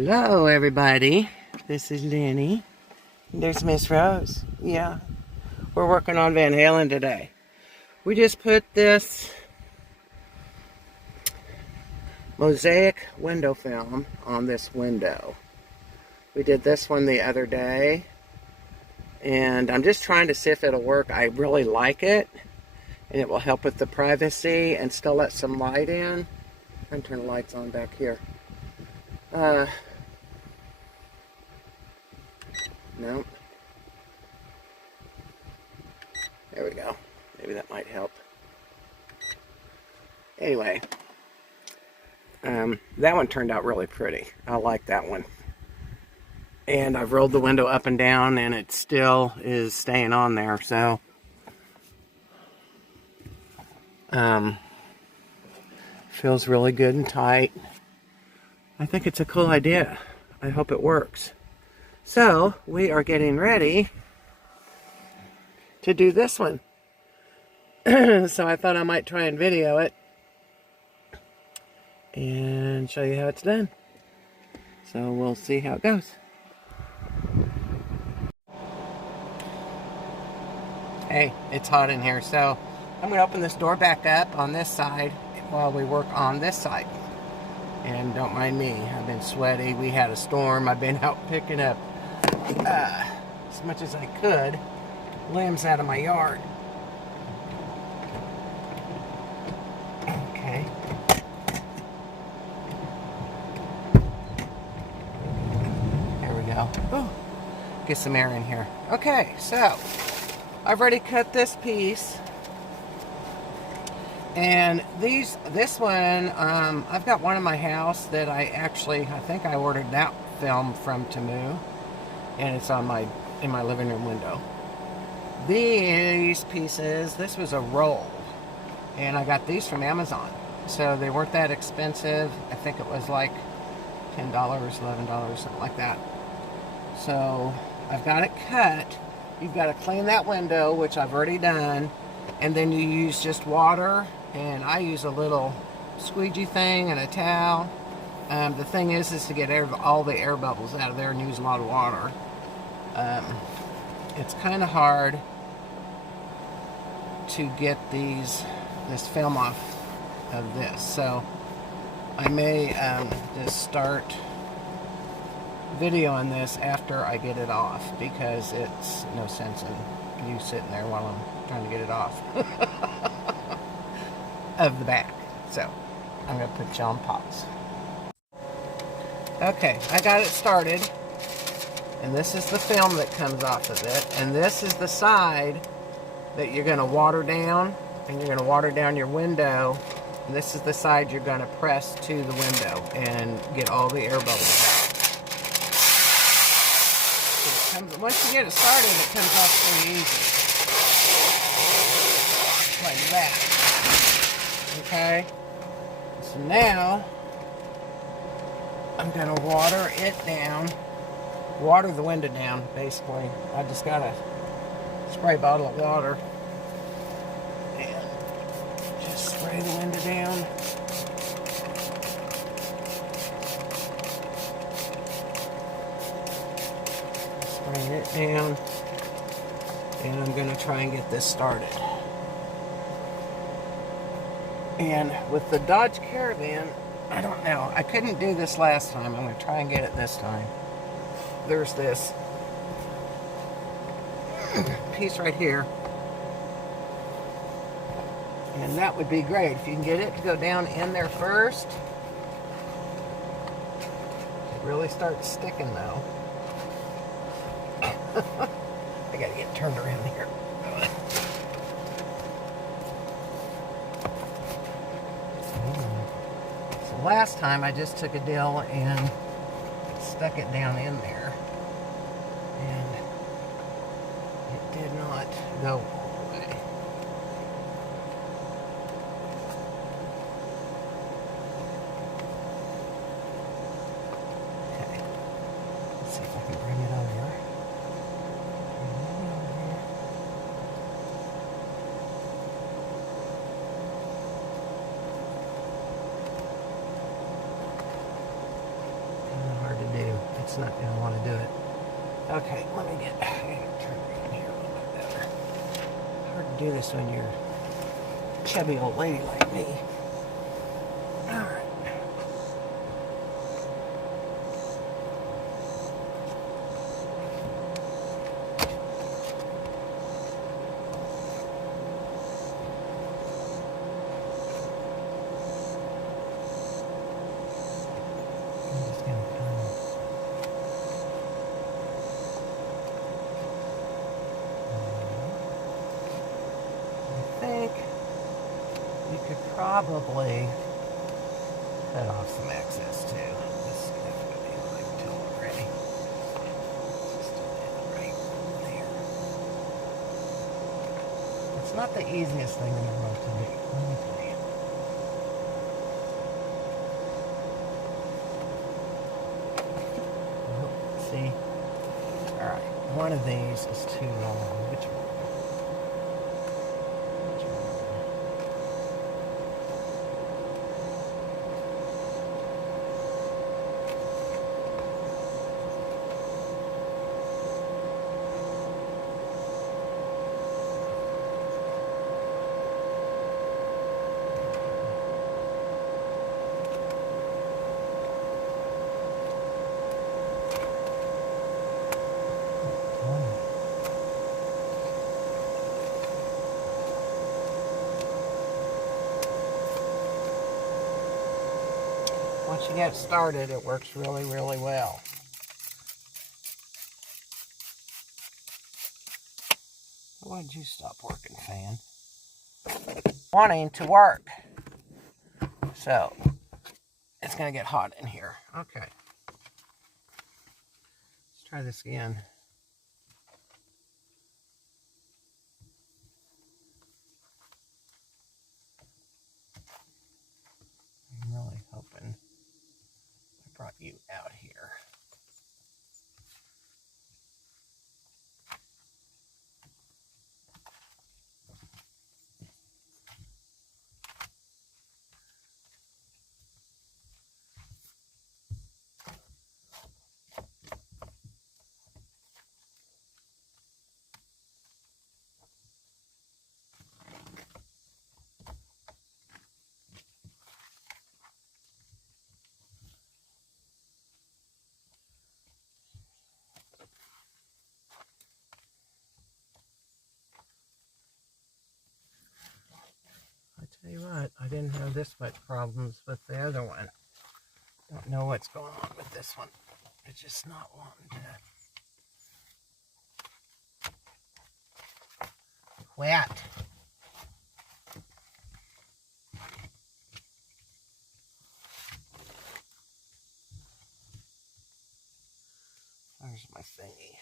Hello everybody, this is Lin-E. There's Miss Rose. Yeah, we're working on Vanhalen today. We just put this mosaic window film on this window. We did this one the other day, and I'm just trying to see if it'll work. I really like it, and it will help with the privacy and still let some light in. I'm going to turn the lights on back here. No. There we go. Maybe that might help. Anyway, that one turned out really pretty. I like that one. And I've rolled the window up and down, and it still is staying on there. So, feels really good and tight. I think it's a cool idea. I hope it works. So, we are getting ready to do this one. So I thought I might try and video it and show you how it's done. So we'll see how it goes. Hey, it's hot in here, so I'm going to open this door back up on this side while we work on this side. And don't mind me, I've been sweaty. We had a storm. I've been out picking up as much as I could limbs out of my yard. Okay. There we go. Ooh, get some air in here. Okay, so I've already cut this piece. And this one, I've got one in my house that I think I ordered that film from Temu, and it's on in my living room window. These pieces, this was a roll, and I got these from Amazon, so they weren't that expensive. I think it was like $10, $11, something like that. So I've got it cut. You've got to clean that window, which I've already done, and then you use just water. And I use a little squeegee thing and a towel. The thing is to get all the air bubbles out of there and use a lot of water. It's kind of hard to get this film off of this. So I may just start videoing this after I get it off, because it's no sense in you sitting there while I'm trying to get it off. Of the back. So I'm going to put you on pause. Okay, I got it started, and this is the film that comes off of it, and this is the side that you're going to water down, and you're going to water down your window, and this is the side you're going to press to the window and get all the air bubbles out. So once you get it started, it comes off pretty easy. Like that. Okay, so now I'm going to water it down, water the window down, basically. I just got a spray bottle of water and just spray the window down. Spraying it down, and I'm going to try and get this started. And with the Dodge Caravan, I don't know. I couldn't do this last time. I'm going to try and get it this time. There's this piece right here. And that would be great. If you can get it to go down in there first. It really starts sticking, though. I got to get turned around here. Last time I just took a deal and stuck it down in there, and it did not go all the way. Okay, let's see if I can bring it over. it's not going to want to do it. Okay, let me get, I gotta turn it in here a little bit better. Hard to do this when you're a chubby old lady like me. Alright. Probably cut off some excess too. This is definitely like till already. Just do that right there. It's not the easiest thing in the world to do. Let me tell you. Oh, see? Alright, one of these is too long. Which one? Once you get started, it works really, really well. Why did you stop working, fan? Wanting to work. So, it's going to get hot in here. Okay. Let's try this again. I'm really hoping I brought you out here. Tell you what, I didn't have this much problems with the other one. Don't know what's going on with this one. It's just not wanting to quit. There's my thingy.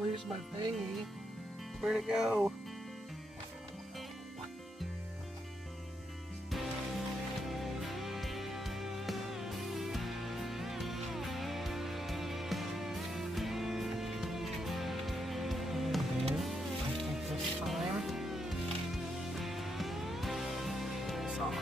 Lose my thingy. Where'd it go? I think this time it's off.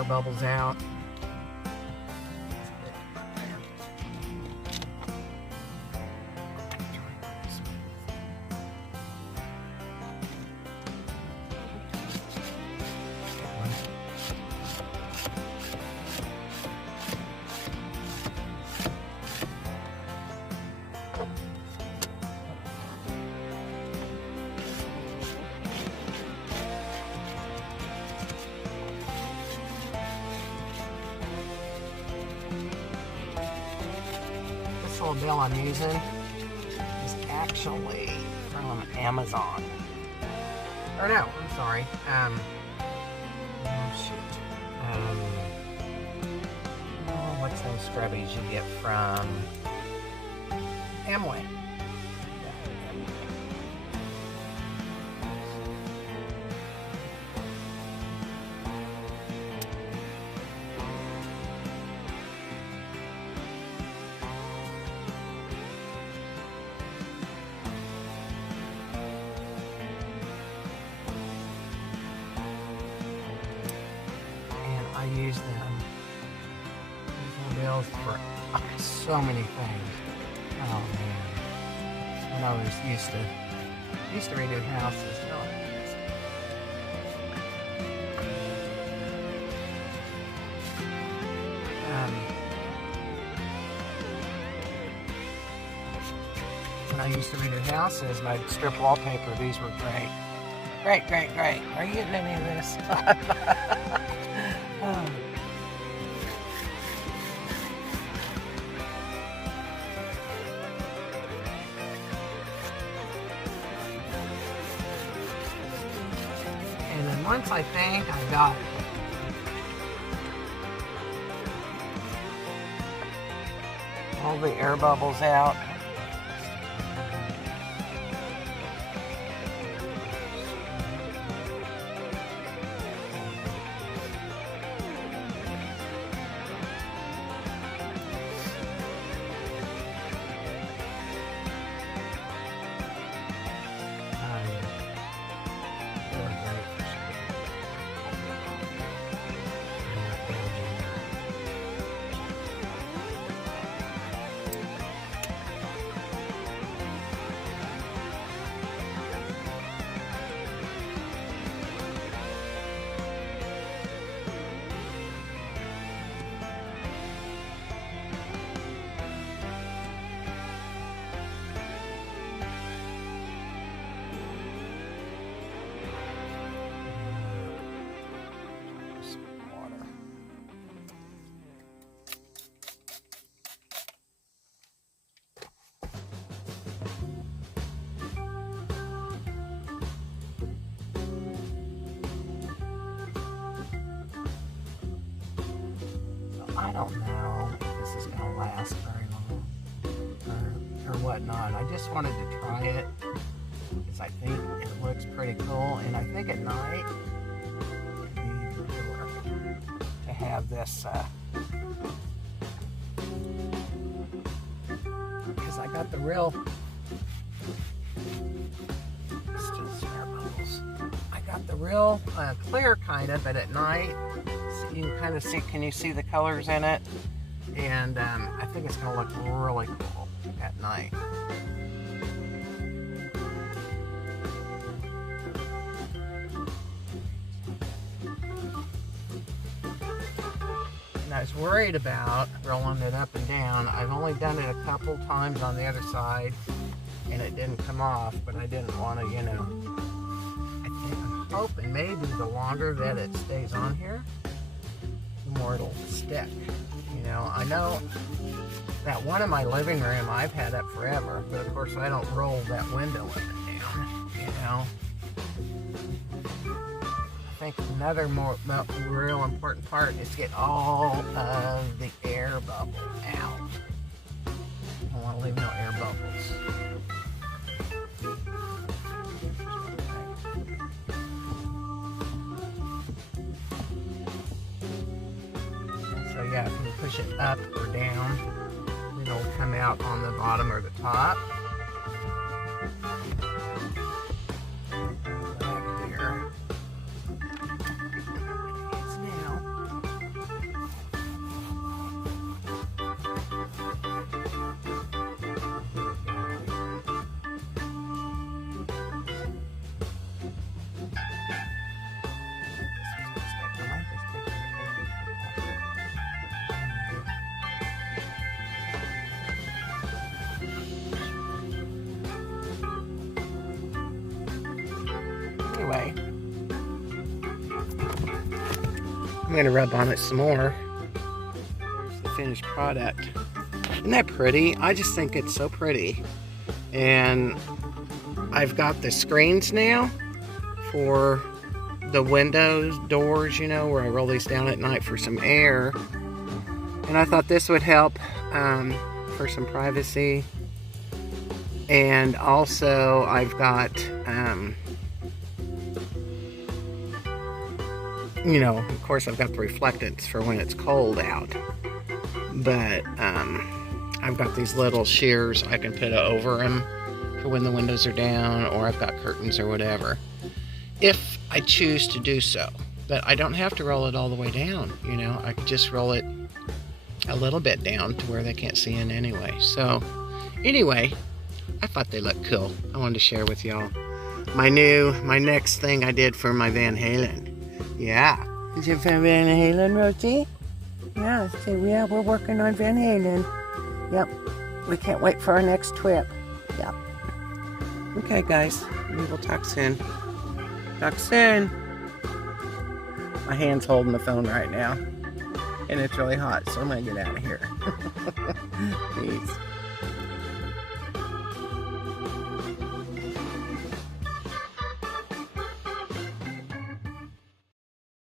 air bubbles out. This little bill I'm using is actually from Amazon. Or no, I'm sorry. Oh shoot. What's those scrubbies you get from Amway? I use them, these bills, for so many things. Oh man, when I was used to redo houses. When I used to redo houses and I'd strip wallpaper, these were great. Great, great, great. Are you getting any of this? And then once I think I got all the air bubbles out, I don't know if this is going to last very long or whatnot. I just wanted to try it because I think it looks pretty cool, and I think at night it'd be cooler to have this because I got the real I got the real clear kind of, but at night you can kind of see, can you see the colors in it? And I think it's going to look really cool at night. And I was worried about rolling it up and down. I've only done it a couple times on the other side and it didn't come off, but I didn't want to, you know, I'm hoping maybe the longer that it stays on here, the more it'll stick. You know, I know that one in my living room I've had up forever, but of course I don't roll that window up and down, you know. I think another real important part is to get all of the air bubble out. I don't want to leave no air bubbles. So yeah, if you push it up or down, it'll come out on the bottom or the top. Back here. It's now. I'm going to rub on it some more. There's the finished product. Isn't that pretty? I just think it's so pretty. And I've got the screens now for the windows, doors, you know, where I roll these down at night for some air. And I thought this would help for some privacy. And also I've got, you know, of course I've got the reflectance for when it's cold out. But I've got these little shears I can put over them for when the windows are down, or I've got curtains or whatever, if I choose to do so. But I don't have to roll it all the way down, you know. I could just roll it a little bit down to where they can't see in anyway. So anyway, I thought they looked cool. I wanted to share with y'all my next thing I did for my Vanhalen. Yeah. Is it for Van Halen, Rosie? Yeah, so yeah, we're working on Van Halen. Yep. We can't wait for our next trip. Yep. Okay, guys. We will talk soon. Talk soon. My hand's holding the phone right now. And it's really hot, so I'm going to get out of here. Peace.